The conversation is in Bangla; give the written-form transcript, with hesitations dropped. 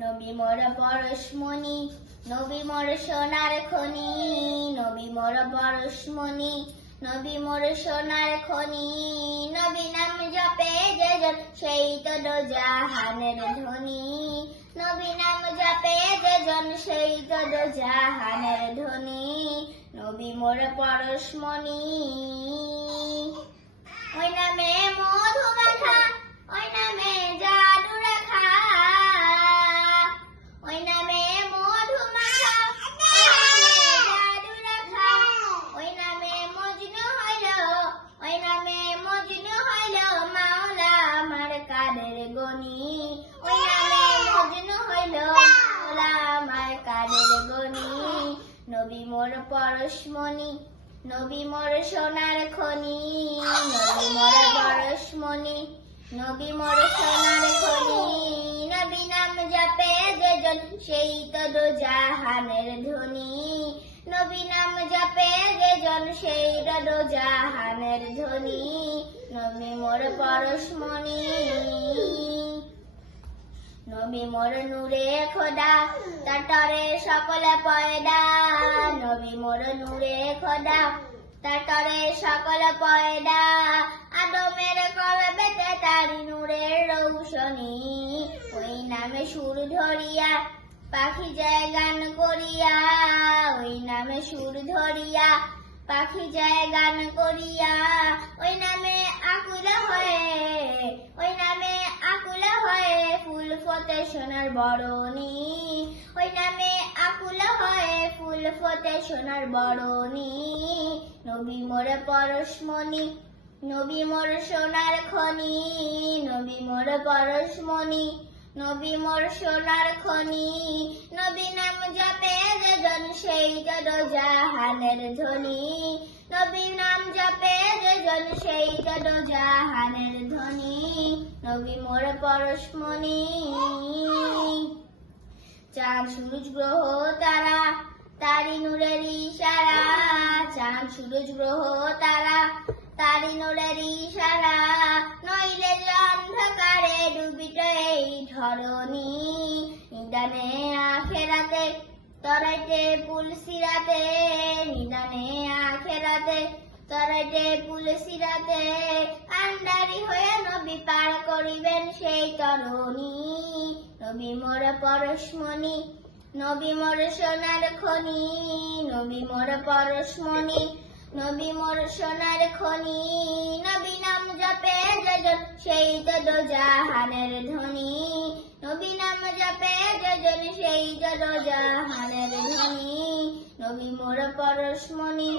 নবী মোর পরশমণি, নবী মোর সোনার খনি, নবী মোর পরশমণি, নবী মোর সোনার খনি। নবী নাম জপে যে জন সেই তো দোজাহানের ধনী, নবী নাম জপে যে জন সেই তো দোজাহানের ধনী। নবী মোর পরশমণি, ওই নামে মধু মাখা, ওই নামে জাদু রাখা, ওই নামে মধু মাখা, ওই নামে জাদু রাখা। ওই নামে মজনু হইল, ওই নামে মজনু হইল মাওলা আমার কাদের গনি। ওই নামে মজনু হইল মাওলা আমার কাদের গনি। নবী মোর পরশমণি, নবী মোর সোনার খনি, নবী মোর পরশমণি, নবী মোর সোনার খনি। নবী নাম জপে যে জন সেই তো দোজাহানের ধনী, নবী নাম জপে যে জন সেই তো দোজাহানের ধনী। নবী মোর পরশমণি, নবী মোর নূরে খোদা তার তরে সকলে পয়দা, নবী মোর নূরে খোদা তার তরে সকলে পয়দা। আদমের কলবেতে তারি নূরের রৌশনী, ওই নামে সুর ধরিয়া পাখি যায় গান করিয়া, ওই নামে সুর ধরিয়া পাখি যায় গান করিয়া। ওই নামে আকুল হয়ে, ওই নামে আকুল হয়ে ফুল ফোটে সোনার বরণী, ওই নামে আকুল হয়ে ফুল ফোটে সোনার বরণী। নবী মোর পরশমণি, নবী মোর সোনার খনি, নবী মোর পরশমণি, নবী মোর সোনার খনি। নবী নাম জপে যে জন সেই তো দোজাহানের ধনী, নবী নাম জপে যে জন সেই তো দোজাহানের ধনী। নবী মোর পরশমণি, চাঁদ সূরজ গ্রহ তারা তারি নূরের ইশারা, চাঁদ সূরজ গ্রহ তারা তারি নূরের ইশারা। নইলে যে অন্ধকারে ডুবিত এই ধরণী, নিদানে আখেরাতে তরাইতে পুল সিরাতে, নিদানে আখেরাতে তরাইতে পুল সিরাতে। কান্ডারি হয়ে নবী পার করিবেন সেই তরণী। নবী মোর পরশমণি, নবী মোর সোনার খনি, নবী মোর পরশমণি, নবী মোর সোনার খনি। নবী নাম জপে যে জন সেই তো দোজাহানের ধনী, নবী নাম জপে যে জন সেই তো দোজাহানের ধনী। নবী মোর পরশমণি।